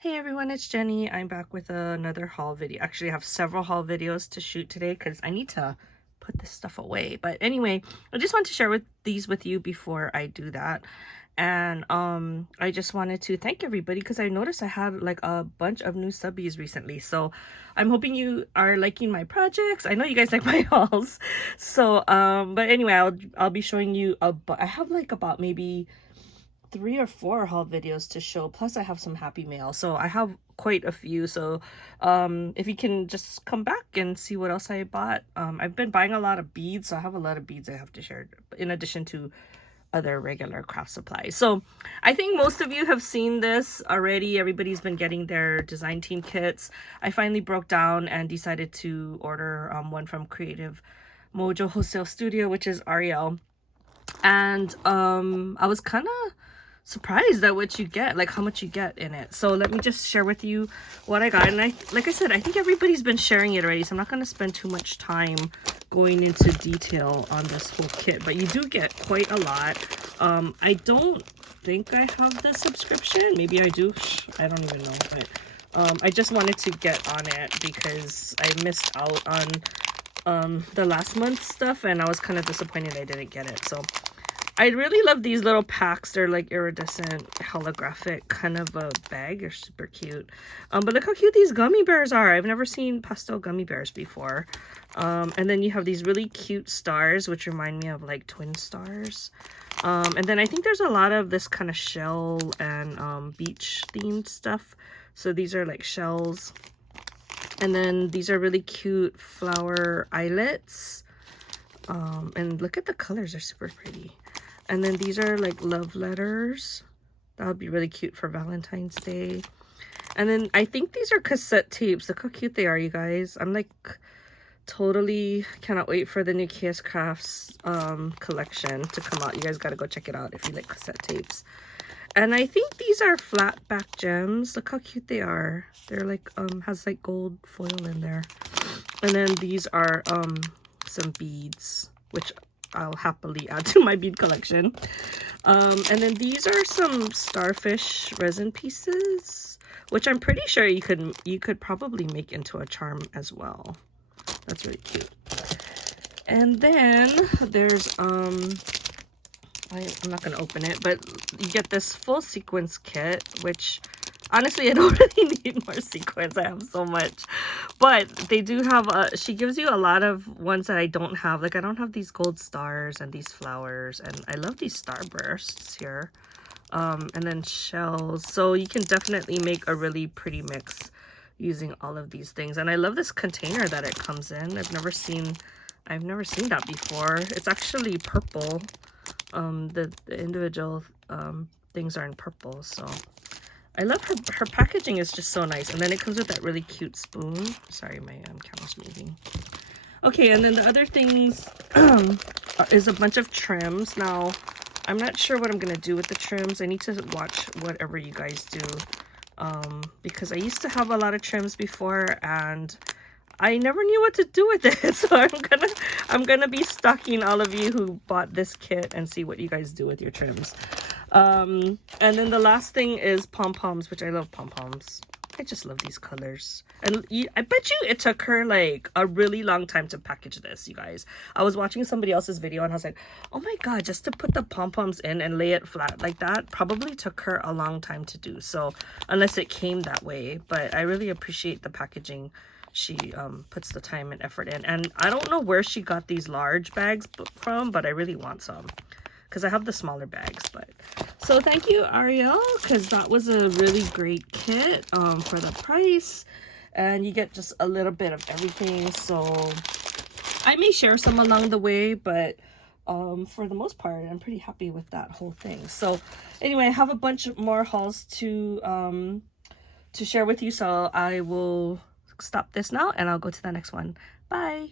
Hey everyone, it's Jenny. I'm back with another haul video. Actually, I have several haul videos to shoot today because I need to put this stuff away. But anyway, I just want to share these with you before I do that. And I just wanted to thank everybody because I noticed I had like a bunch of new subbies recently. So I'm hoping you are liking my projects. I know you guys like my hauls. So but anyway, I'll be showing you I have like about maybe 3 or 4 haul videos to show, plus I have some happy mail, so I have quite a few. So if you can just come back and see what else I bought. I've been buying a lot of beads, so I have a lot of beads I have to share in addition to other regular craft supplies. So I think most of you have seen this already. Everybody's been getting their design team kits. I finally broke down and decided to order one from Creative Mojo Wholesale Studio, which is Ariel. And I was kind of surprised at what you get, like how much you get in it. So let me just share with you what I got. And like I said, I think everybody's been sharing it already, so I'm not going to spend too much time going into detail on this whole kit, but you do get quite a lot. I don't think I have the subscription. Maybe I do. I don't even know, but I just wanted to get on it because I missed out on the last month's stuff, and I was kind of disappointed I didn't get it. So I really love these little packs. They're like iridescent holographic kind of a bag. They're super cute. But look how cute these gummy bears are. I've never seen pastel gummy bears before. And then you have these really cute stars, which remind me of like twin stars. And then I think there's a lot of this kind of shell and beach themed stuff. So these are like shells. And then these are really cute flower eyelets. And look at the colors, they're super pretty. And then these are like love letters. That would be really cute for Valentine's Day. And then I think these are cassette tapes. Look how cute they are, you guys. I'm like totally cannot wait for the new KS Crafts collection to come out. You guys got to go check it out if you like cassette tapes. And I think these are flat back gems. Look how cute they are. They're like has like gold foil in there. And then these are some beads, which I'll happily add to my bead collection. And then these are some starfish resin pieces, which I'm pretty sure you could probably make into a charm as well. That's really cute. And then there's I'm not gonna open it, but you get this full sequence kit, which honestly I don't really need more sequins. I have so much. But they do have she gives you a lot of ones that I don't have. Like I don't have these gold stars and these flowers, and I love these starbursts here. And then shells. So you can definitely make a really pretty mix using all of these things. And I love this container that it comes in. I've never seen that before. It's actually purple. The individual things are in purple, so I love her packaging is just so nice. And then it comes with that really cute spoon. Sorry, my camera's moving. Okay, and then the other things is a bunch of trims. Now, I'm not sure what I'm going to do with the trims. I need to watch whatever you guys do. Because I used to have a lot of trims before, and I never knew what to do with it. So I'm gonna be stalking all of you who bought this kit and see what you guys do with your trims. And then the last thing is pom-poms, which I love pom-poms. I just love these colors. And I bet you it took her like a really long time to package this, you guys. I was watching somebody else's video and I was like, oh my god, just to put the pom-poms in and lay it flat like that probably took her a long time to do. So unless it came that way, but I really appreciate the packaging. She puts the time and effort in. And I don't know where she got these large bags from, but I really want some because I have the smaller bags. But so thank you, Ariel, because that was a really great kit for the price, and you get just a little bit of everything. So I may share some along the way, but for the most part I'm pretty happy with that whole thing. So anyway, I have a bunch more hauls to share with you, so I will stop this now and I'll go to the next one. Bye.